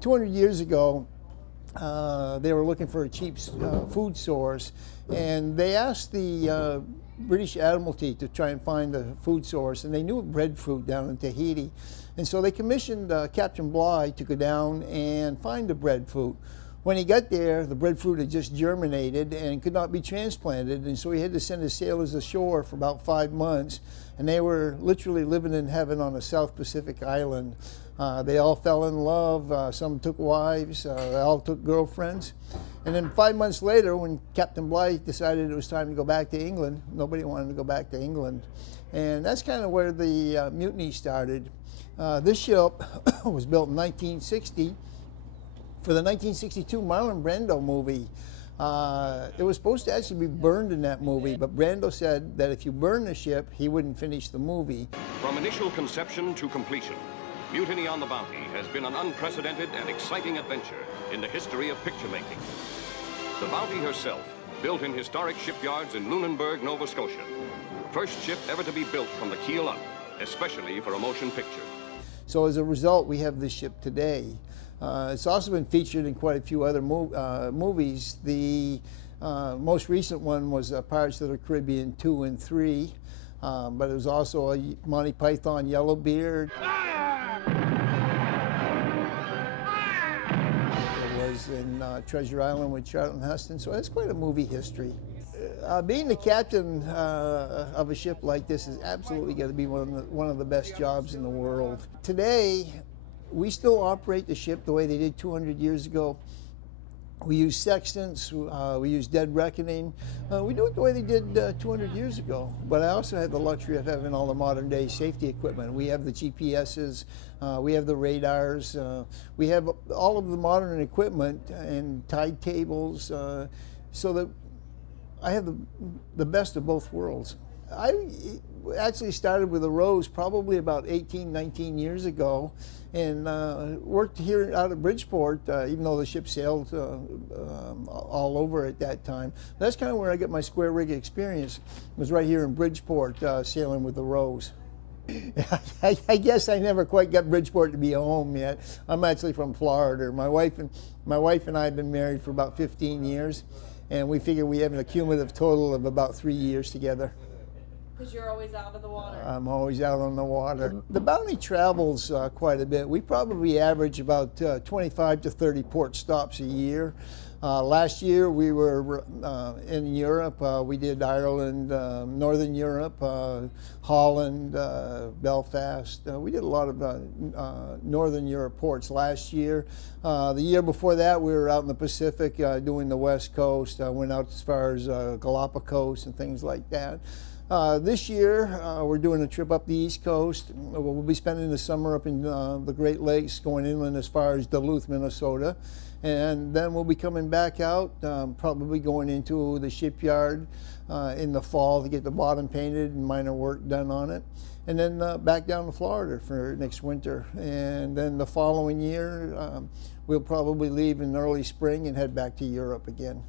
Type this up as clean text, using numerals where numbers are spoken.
200 years ago, they were looking for a cheap food source, and they asked the British Admiralty to try and find a food source, and they knew of breadfruit down in Tahiti. And so they commissioned Captain Bligh to go down and find the breadfruit. When he got there, the breadfruit had just germinated and could not be transplanted, and so he had to send his sailors ashore for about 5 months, and they were literally living in heaven on a South Pacific island. They all fell in love, some took wives, they all took girlfriends. And then 5 months later, when Captain Bligh decided it was time to go back to England, nobody wanted to go back to England. And that's kind of where the mutiny started. This ship was built in 1960 for the 1962 Marlon Brando movie. It was supposed to actually be burned in that movie, but Brando said that if you burn the ship, he wouldn't finish the movie. From initial conception to completion, Mutiny on the Bounty has been an unprecedented and exciting adventure in the history of picture making. The Bounty herself, built in historic shipyards in Lunenburg, Nova Scotia. First ship ever to be built from the keel up, especially for a motion picture. So as a result, we have this ship today. It's also been featured in quite a few other movies. The most recent one was Pirates of the Caribbean 2 and 3, but it was also a Monty Python Yellowbeard. It was in Treasure Island with Charlton Heston, so that's quite a movie history. Being the captain of a ship like this is absolutely going to be one of the best jobs in the world. Today, we still operate the ship the way they did 200 years ago. We use sextants, we use dead reckoning. We do it the way they did 200 years ago. But I also have the luxury of having all the modern day safety equipment. We have the GPSs, we have the radars, we have all of the modern equipment and tide tables, so that I have the best of both worlds. I actually started with a Rose probably about 18, 19 years ago, and worked here out of Bridgeport, even though the ship sailed all over at that time. That's kind of where I got my square rig experience, was right here in Bridgeport, sailing with the Rose. I guess I never quite got Bridgeport to be a home yet. I'm actually from Florida. My wife and I have been married for about 15 years, and we figure we have a cumulative total of about 3 years together. Because you're always out of the water. I'm always out on the water. The Bounty travels quite a bit. We probably average about 25 to 30 port stops a year. Last year we were in Europe. We did Ireland, Northern Europe, Holland, Belfast. We did a lot of Northern Europe ports last year. The year before that we were out in the Pacific doing the West Coast. Went out as far as Galapagos and things like that. This year, we're doing a trip up the East Coast. We'll be spending the summer up in the Great Lakes, going inland as far as Duluth, Minnesota. And then we'll be coming back out, probably going into the shipyard in the fall to get the bottom painted and minor work done on it. And then back down to Florida for next winter. And then the following year, we'll probably leave in early spring and head back to Europe again.